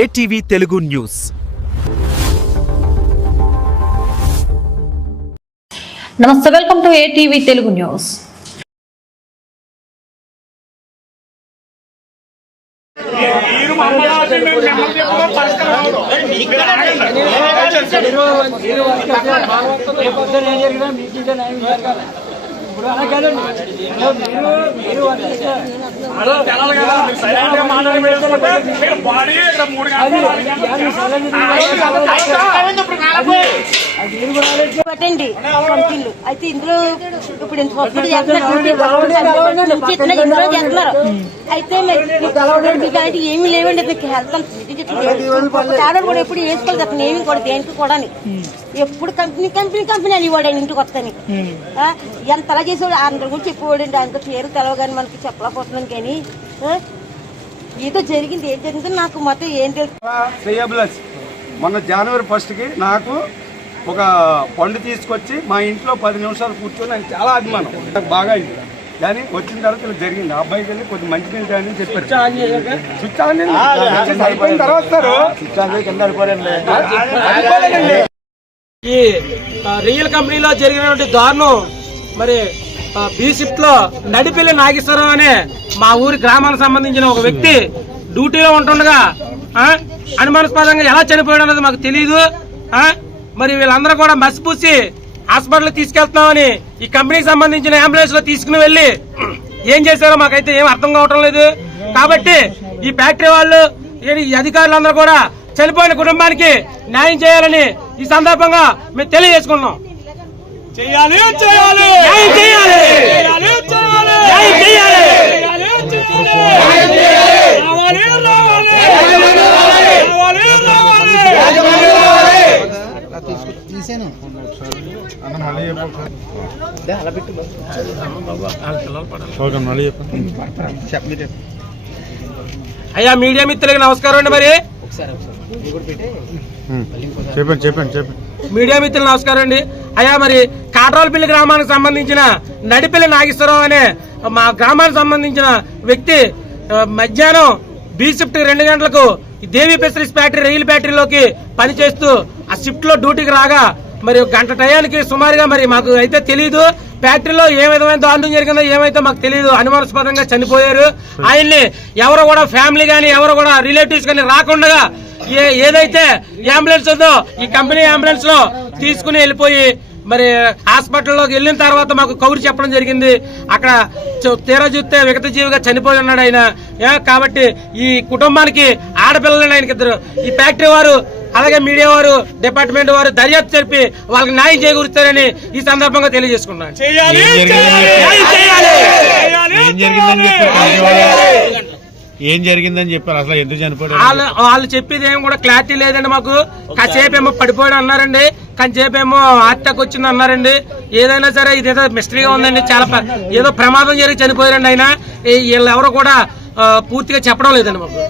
ATV Telugu news. నమస్తే, welcome to ATV Telugu news. పట్టండి కంపెనీలు అయితే ఇందులో ఇప్పుడు ఇందులో చేస్తున్నారు. అయితే మీకు ఏమీ లేవండి, హెల్త్ తేడా కూడా ఎప్పుడు వేసుకోలేదు అతను ఏమి కూడా దేనికి కూడా ఎప్పుడు కంపెనీ అని ఇవ్వడండి ఇంటికి వస్తాని ఎంతలా చేసేవాడు అందరి గురించి చెప్పేవాడండి. ఆయనతో పేరు తెలవగాని మనకి చెప్పలేకపోతున్నాను. కానీ ఏదో జరిగింది, ఏం జరిగిందో నాకు మొత్తం ఏం తెలుసు. మొన్న జనవరి 1కి నాకు ఒక పండు తీసుకొచ్చి మా ఇంట్లో 10 నిమిషాలు కూర్చొని నాకు చాలా అభిమానం, నాకు బాగా అయింది. కానీ వచ్చిన తర్వాత ఇలా జరిగింది. ఆ అబ్బాయికి వెళ్ళి కొద్ది మంచినీళ్ళు కానీ చెప్పారు. స్విచ్ ఆన్ అయిపోయిన తర్వాత ఈ రియల్ కంపెనీలో జరిగినటువంటి దారుణం మరి బి షిఫ్ట్ లో నడిపెళ్లి నాగేశ్వరరావు అనే మా ఊరి గ్రామానికి సంబంధించిన ఒక వ్యక్తి డ్యూటీలో ఉంటుండగా అనుమానాస్పదంగా ఎలా చనిపోయాడు అన్నది మాకు తెలియదు. మరి వీళ్ళందరూ కూడా మసిపూసి హాస్పిటల్ తీసుకెళ్తున్నామని ఈ కంపెనీకి సంబంధించిన అంబులెన్స్ లో తీసుకుని వెళ్లి ఏం చేశారో మాకైతే ఏం అర్థం కావటం లేదు. కాబట్టి ఈ ఫ్యాక్టరీ వాళ్ళు ఈ అధికారులందరూ కూడా చనిపోయిన కుటుంబానికి న్యాయం చేయాలని ఈ సందర్భంగా మేము తెలియజేసుకున్నాం. చేయాలి చేయాలి న్యాయం చేయాలి చేయాలి చేయాలి న్యాయం చేయాలి రావాలి రావాలి రావాలి రావాలి తీసేను అన్న మళ్ళీ చెప్పండి. అయ్యా మీడియా మిత్రులకి నమస్కారం అండి. మరి చెప్పండి మీడియా మిత్రులు నమస్కారం అండి. అయ్యా మరి కాట్రాలపల్లి గ్రామానికి సంబంధించిన నడిపెల్లి నాగేశ్వరరావు అనే మా గ్రామానికి సంబంధించిన వ్యక్తి మధ్యాహ్నం బి షిఫ్ట్ 2 గంటలకు దేవి పెస్టరీస్ ఫ్యాక్టరీ రైలు ఫ్యాక్టరీలోకి పనిచేస్తూ ఆ షిఫ్ట్ లో డ్యూటీకి రాగా మరి గంట టయానికి సుమారుగా మరి మాకు అయితే తెలియదు ఫ్యాక్టరీలో ఏ విధమైన దారుణం జరిగిందో ఏమైతే మాకు తెలియదు. అనుమానాస్పదంగా చనిపోయారు. ఆయన్ని ఎవరు కూడా ఫ్యామిలీ గానీ ఎవరు కూడా రిలేటివ్స్ గానీ రాకుండా ఏదైతే అంబులెన్స్ ఉందో ఈ కంపెనీ అంబులెన్స్ లో తీసుకుని వెళ్ళిపోయి మరి హాస్పిటల్లోకి వెళ్ళిన తర్వాత మాకు కౌరు చెప్పడం జరిగింది. అక్కడ తీరా చూస్తే విగత జీవిగా చనిపోయి ఉన్నాడు ఆయన. కాబట్టి ఈ కుటుంబానికి ఆడపిల్లలు ఆయనకి ఇద్దరు. ఈ ఫ్యాక్టరీ వారు అలాగే మీడియా వారు డిపార్ట్మెంట్ వారు దర్యాప్తు జరిపి వాళ్ళకి న్యాయం చేకూరుస్తారని ఈ సందర్భంగా తెలియజేసుకున్నాను. ఏం జరిగిందని చెప్పారు, అసలు ఎందుకు చనిపోయారు వాళ్ళు చెప్పేది ఏం కూడా క్లారిటీ లేదండి మాకు. కాసేపు ఏమో పడిపోయాడు అన్నారండి, కాసేపు ఏమో హార్ట్ అటాక్ వచ్చింది అన్నారండి. ఏదైనా సరే ఇదేదో మిస్టరీగా ఉందండి. చాలా ఏదో ప్రమాదం జరిగి చనిపోయారండి ఆయన. వీళ్ళు ఎవరు కూడా పూర్తిగా చెప్పడం లేదండి మాకు.